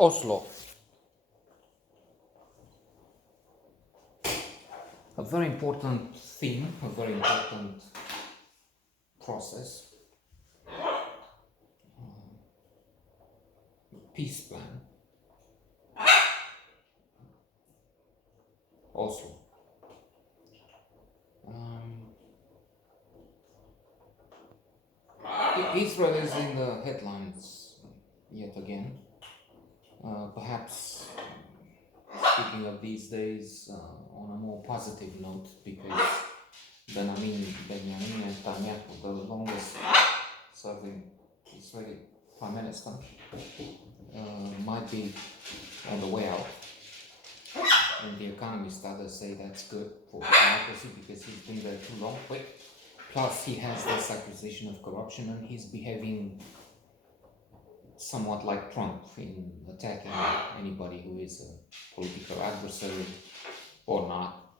Oslo, a very important theme, a very important process, peace plan, Oslo. Um, Israel is in the headlines yet again. Perhaps speaking of these days on a more positive note, because Benjamin Netanyahu, the longest serving Israeli Prime Minister, might be on the way out. And the economists, others say that's good for democracy because he's been there too long. But plus, he has this accusation of corruption and he's behaving somewhat like Trump in attacking anybody who is a political adversary or not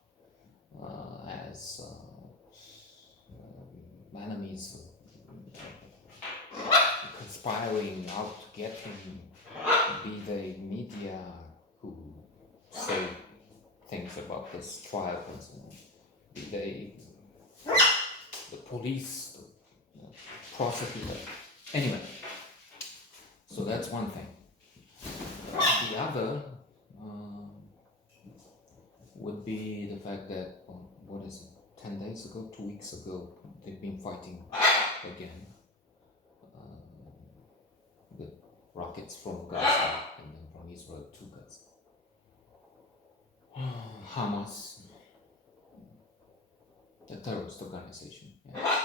as enemies conspiring out to get him, be they media who say things about this trial, and so on, be they the police, the prosecutor. Anyway, so that's one thing. The other would be the fact that, what is it, 10 days ago, 2 weeks ago, they've been fighting again with rockets from Gaza and then from Israel to Gaza. Hamas, the terrorist organization. Yeah.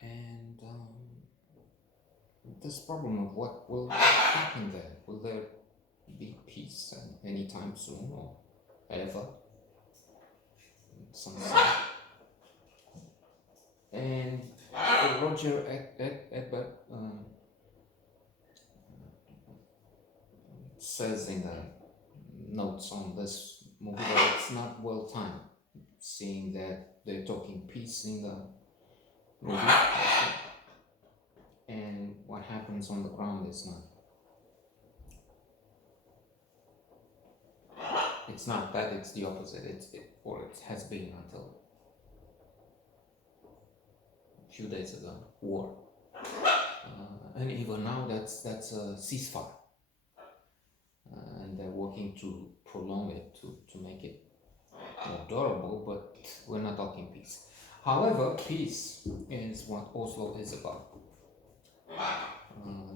And this problem of what will happen there. Will there be peace anytime soon or ever? Some say. And Roger Ebert says in the notes on this movie that it's not well timed, seeing that they're talking peace in the movie, and what happens on the ground is not. It's not that, it's the opposite. Or it has been until a few days ago, war. And even now, that's a ceasefire. And they're working to prolong it, to make it more durable, but we're not talking peace. However, peace is what Oslo is about.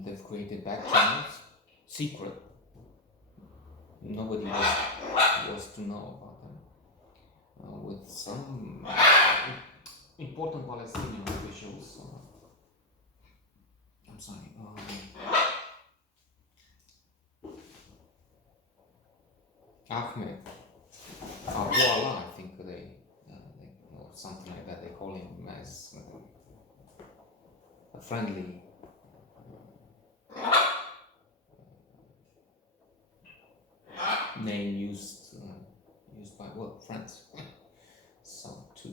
They've created back channels, secret. Nobody was to know about them. With some important Palestinian officials. I'm sorry. Ahmed Abu Allah, I think they or something like that. They call him as a friendly name used by friends. So to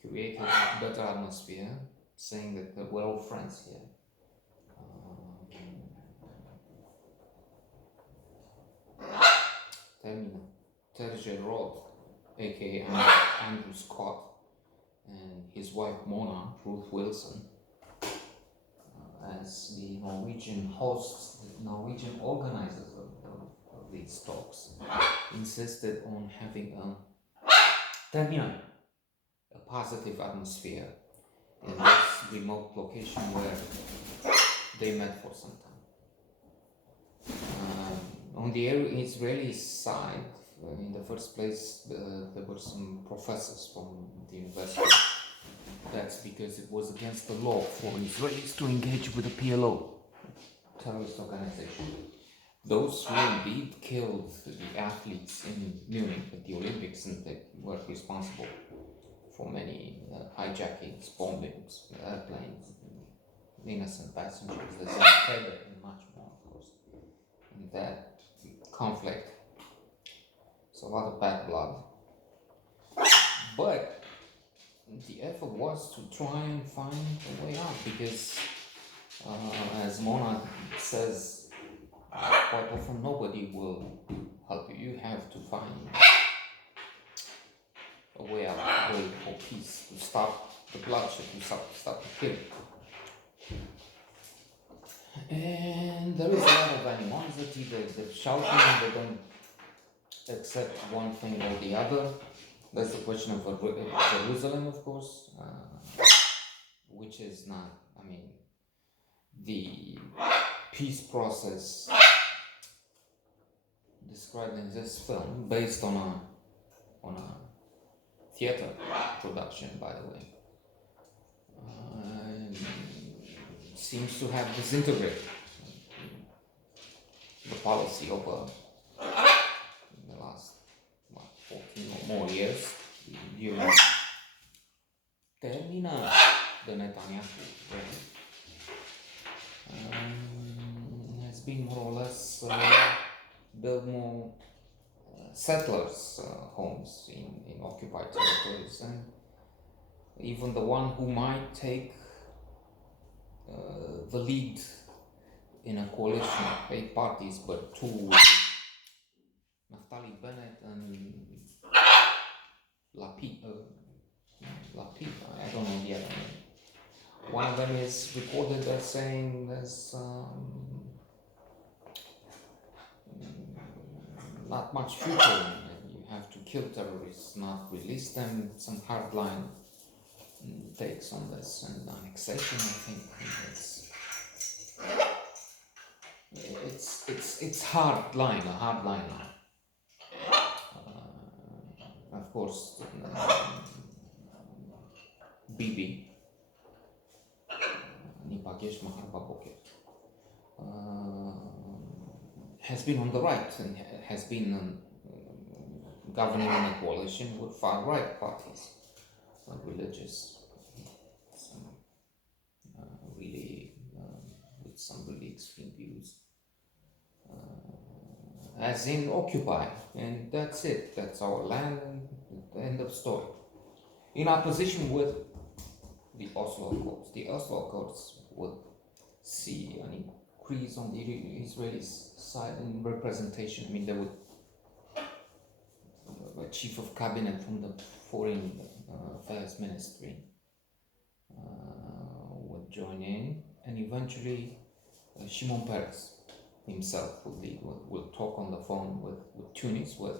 create a better atmosphere, saying that we're all friends here. Terje Roth, aka Andrew Scott, and his wife Mona, Ruth Wilson, as the Norwegian hosts, the Norwegian organizers of these talks, insisted on having a positive atmosphere in this remote location where they met for some time. On the Israeli side, in the first place, there were some professors from the university. That's because it was against the law for Israelis to engage with the PLO, terrorist organization. Those who indeed killed the athletes in Munich at the Olympics, and they were responsible for many hijackings, bombings, airplanes, innocent passengers, there's and much more, of course, in that conflict. So a lot of bad blood. But the effort was to try and find a way out, because As Mona says, quite often nobody will help you. You have to find a way out, a way for peace, to stop the bloodshed, to stop the killing. And there is a lot of animosity, they're shouting, they don't accept one thing or the other. There's the question of Jerusalem, of course, which is not, I mean, the peace process described in this film, based on a theater production, by the way, seems to have disintegrated the policy of the last 14 or more years during termina the Netanyahu reign. Has been more or less build more settlers' homes in occupied territories, and even the one who might take the lead in a coalition of 8 parties, but 2 Naftali Bennett and Lapid, I don't know the other name. One of them is recorded as saying there's not much future, and you have to kill terrorists, not release them. Some hardline takes on this, and annexation, I think it's hard line, a hard line now. Of course, Bibi, Nipakesh Maharbaboke, has been on the right and has been governing in a coalition with far-right parties, religious, really with some really extreme views, as in Occupy, and that's it. That's our land, and end of story. In opposition with the Oslo Accords. The Oslo Accords would see an increase on the Israeli side in representation. I mean, they would a chief of cabinet from the foreign affairs ministry would join in, and eventually Shimon Peres himself would lead. Will talk on the phone with Tunis, where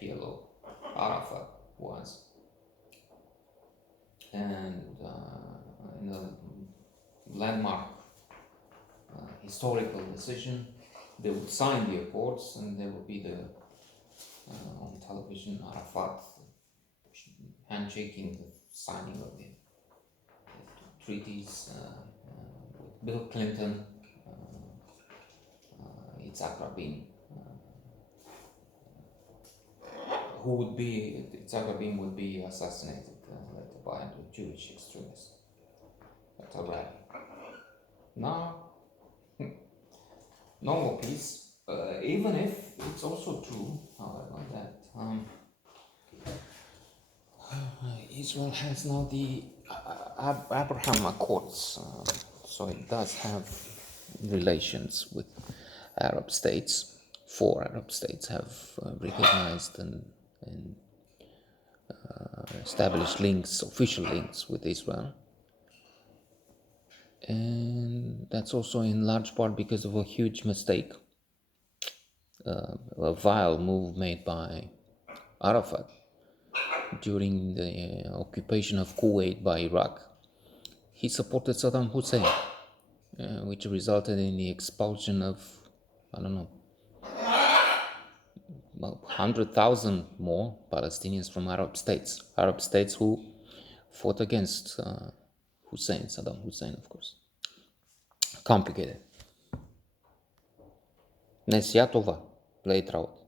PLO Arafat was, and in a landmark historical decision, they would sign the accords, and there would be the on television Arafat handshaking the signing of the treaties with Bill Clinton, Yitzhak Rabin, Yitzhak Rabin would be assassinated later by a Jewish extremist at a rally. Now, no more peace. Even if it's also true, however, that Israel has now the Abraham Accords, so it does have relations with Arab states. 4 Arab states have recognized and established links, official links with Israel. And that's also in large part because of a huge mistake, a vile move made by Arafat during the occupation of Kuwait by Iraq. He supported Saddam Hussein, which resulted in the expulsion of, 100,000 more Palestinians from Arab states who fought against Saddam Hussein, of course. Complicated. Nesia tova, later out.